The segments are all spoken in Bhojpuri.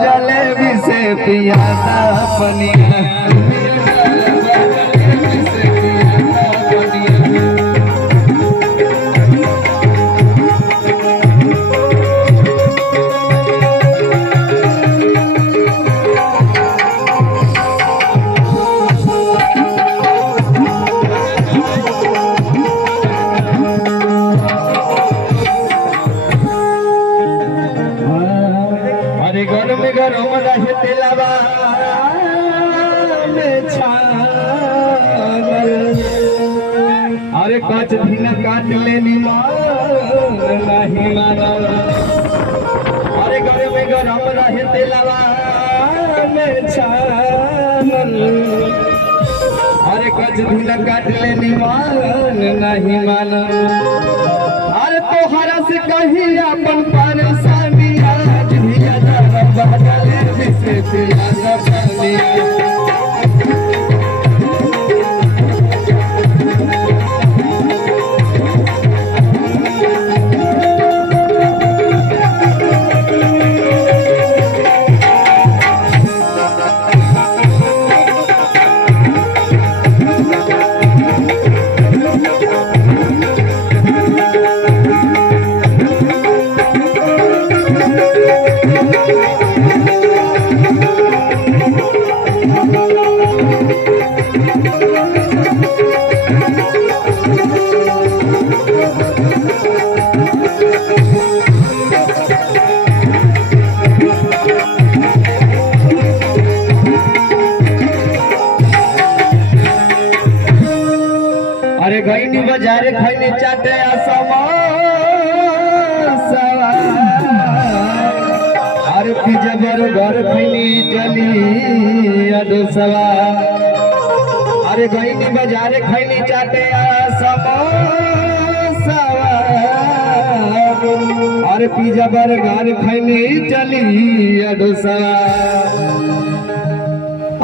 जलेबी से पियाता पनिया गरम रहे तेलवा में छानल अरे कच दिन काट लेनी नहीं मानल अरे गरम रहे तेलवा में छानल अरे कच दिन काट लेनी नहीं मानल अरे तोहरा से कही अपन परेशानी आज भी जलेबी से पियाता पनिया अरे गईनी बाजारे खैनी चाटे समोसा अरे पिज्जा बर्गर खैनी इडली डोसा अरे गईनी बाजारे खैनी चाटे समोसा अरे पिज्जा बर्गर खैनी इडली डोसा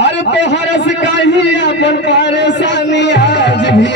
अरे तोहरा से कही अपन परेशानी आज भी